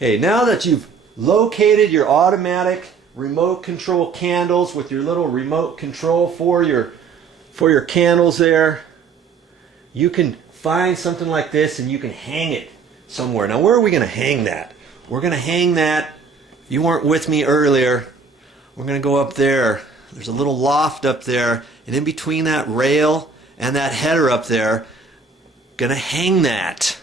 Hey, now that you've located your automatic remote control candles with your little remote control for your candles there, you can find something like this and you can hang it somewhere. Now, where are we going to hang that? We're going to hang that. If you weren't with me earlier, we're going to go up there. There's a little loft up there, and in between that rail and that header up there, going to hang that.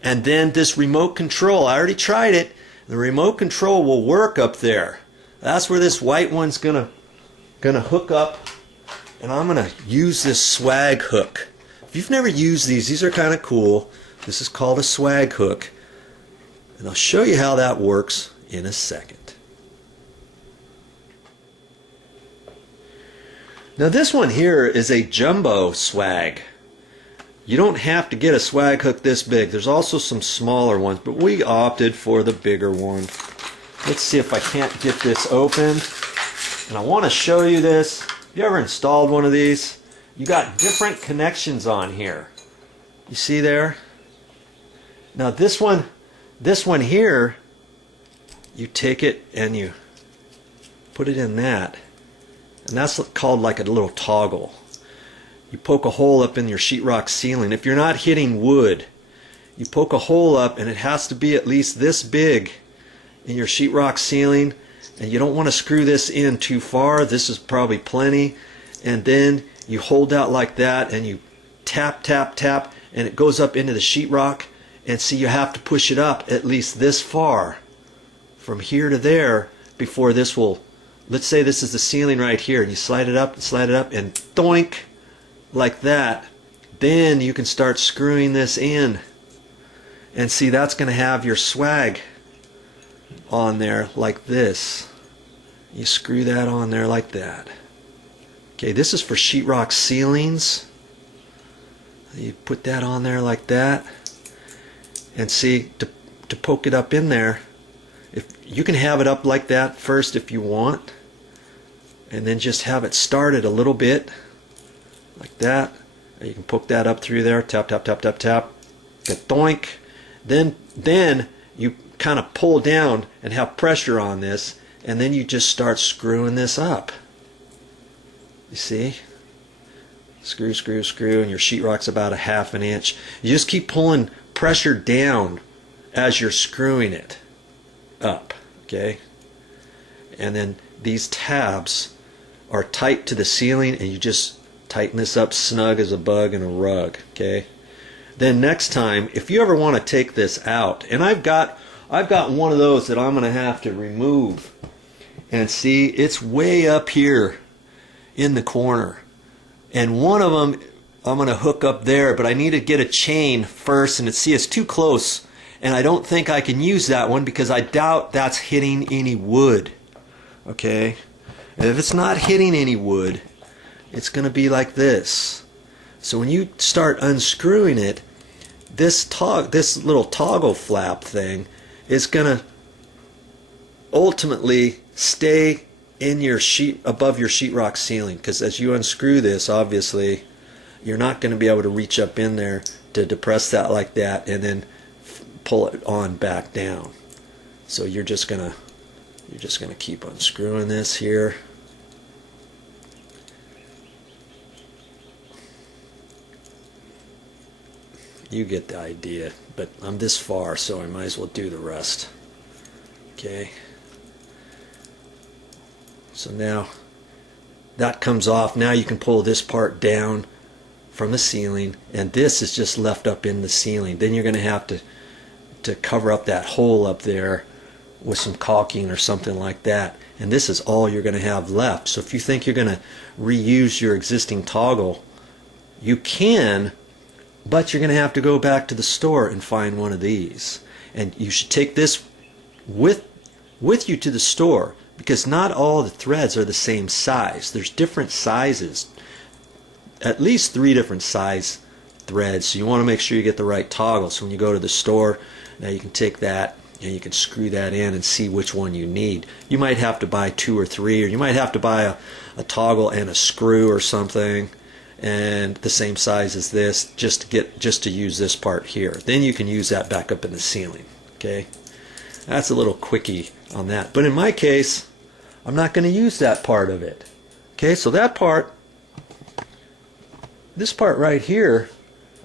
And then this remote control, I already tried it, the remote control will work up there. That's where this white one's gonna hook up, and I'm gonna use this swag hook. If you've never used these are kind of cool. This is called a swag hook, and I'll show you how that works in a second. Now this one here is a jumbo swag. You don't have to get a swag hook this big. There's also some smaller ones, but we opted for the bigger one. Let's see if I can't get this open. And I want to show you this. Have you ever installed one of these? You got different connections on here. You see there? Now this one here, you take it and you put it in that. And that's called like a little toggle. You poke a hole up in your sheetrock ceiling. If you're not hitting wood, you poke a hole up, and it has to be at least this big in your sheetrock ceiling, and you don't want to screw this in too far. This is probably plenty. And then you hold out like that, and you tap, tap, tap, and it goes up into the sheetrock. And see, you have to push it up at least this far from here to there before this will, let's say this is the ceiling right here, and you slide it up, and doink, like that. Then you can start screwing this in, and see, that's going to have your swag on there like this. You screw that on there like that. Okay, this is for sheetrock ceilings. You put that on there like that, and see, to poke it up in there, if you can have it up like that first if you want, and then just have it started a little bit like that. You can poke that up through there, tap, tap, tap, tap, tap, get doink. Then you kind of pull down and have pressure on this, and then you just start screwing this up. You see? Screw, screw, screw, and your sheetrock's about 1/2 inch. You just keep pulling pressure down as you're screwing it up, okay? And then these tabs are tight to the ceiling, and you just tighten this up snug as a bug in a rug, okay? Then next time, if you ever want to take this out, and I've got one of those that I'm going to have to remove, and see, it's way up here in the corner, and one of them I'm going to hook up there, but I need to get a chain first, and it's too close, and I don't think I can use that one because I doubt that's hitting any wood, okay? And if it's not hitting any wood, it's going to be like this. So when you start unscrewing it, this little toggle flap thing is going to ultimately stay in your above your sheetrock ceiling, because as you unscrew this, obviously you're not going to be able to reach up in there to depress that like that and then pull it on back down. So you're just going to keep unscrewing this here. You get the idea, but I'm this far, so I might as well do the rest. Okay. So now that comes off. Now you can pull this part down from the ceiling, and this is just left up in the ceiling. Then you're going to have to cover up that hole up there with some caulking or something like that. And this is all you're going to have left. So if you think you're going to reuse your existing toggle, you can, but you're going to have to go back to the store and find one of these. And you should take this with you to the store, because not all the threads are the same size. There's different sizes, at least 3 different size threads. So you want to make sure you get the right toggle. So when you go to the store, now you can take that and you can screw that in and see which one you need. You might have to buy 2 or 3, or you might have to buy a toggle and a screw or something, and the same size as this, just to use this part here. Then you can use that back up in the ceiling. Okay. That's a little quickie on that. But in my case, I'm not going to use that part of it. Okay, so that part, this part right here,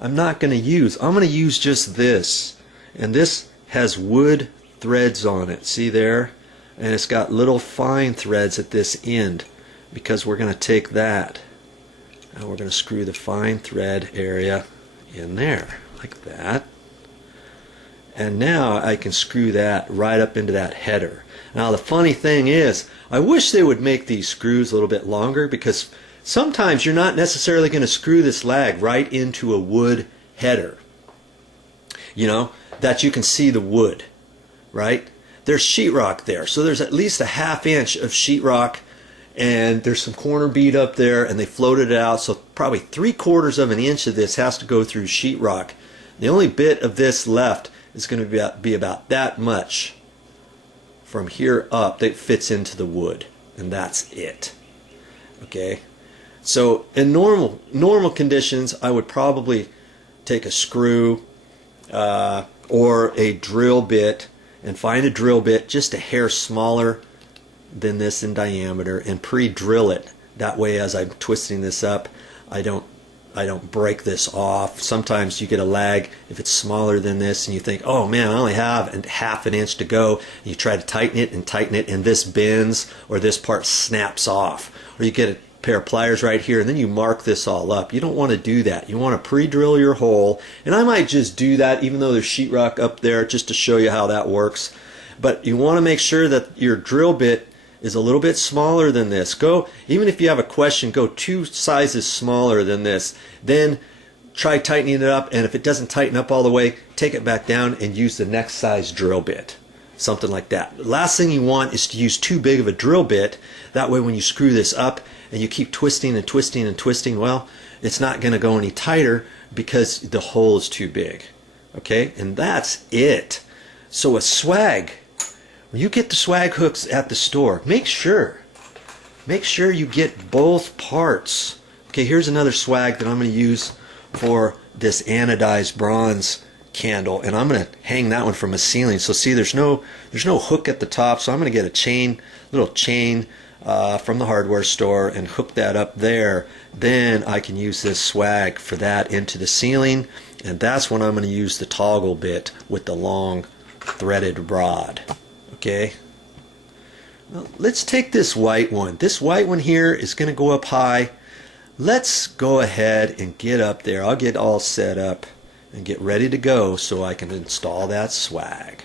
I'm not going to use. I'm going to use just this. And this has wood threads on it. See there? And it's got little fine threads at this end, because we're going to take that and we're going to screw the fine thread area in there like that. And now I can screw that right up into that header. Now the funny thing is, I wish they would make these screws a little bit longer, because sometimes you're not necessarily going to screw this lag right into a wood header, you know, that you can see the wood, right? There's sheetrock there, so there's at least a ½ inch of sheetrock, and there's some corner bead up there, and they floated it out, so probably 3/4 of an inch of this has to go through sheetrock. The only bit of this left is going to be about that much from here up that fits into the wood, and that's it. Okay, so in normal conditions, I would probably take a screw or a drill bit, and find a drill bit just a hair smaller than this in diameter, and pre-drill it. That way, as I'm twisting this up, I don't break this off. Sometimes you get a lag if it's smaller than this, and you think, oh man, I only have ½ an inch to go. And you try to tighten it, and this bends, or this part snaps off, or you get a pair of pliers right here, and then you mark this all up. You don't want to do that. You want to pre-drill your hole, and I might just do that even though there's sheetrock up there, just to show you how that works. But you want to make sure that your drill bit is a little bit smaller than this. Go, even if you have a question, go 2 sizes smaller than this. Then try tightening it up, and if it doesn't tighten up all the way, take it back down and use the next size drill bit. Something like that. The last thing you want is to use too big of a drill bit. That way when you screw this up and you keep twisting and twisting and twisting, well, it's not going to go any tighter because the hole is too big. Okay, and that's it. So a swag, when you get the swag hooks at the store, make sure you get both parts. Okay, here's another swag that I'm going to use for this anodized bronze candle, and I'm going to hang that one from a ceiling. So see, there's no hook at the top, so I'm going to get a little chain from the hardware store and hook that up there. Then I can use this swag for that into the ceiling, and that's when I'm going to use the toggle bit with the long threaded rod. Okay, well, let's take this white one. This white one here is going to go up high. Let's go ahead and get up there. I'll get all set up and get ready to go so I can install that swag.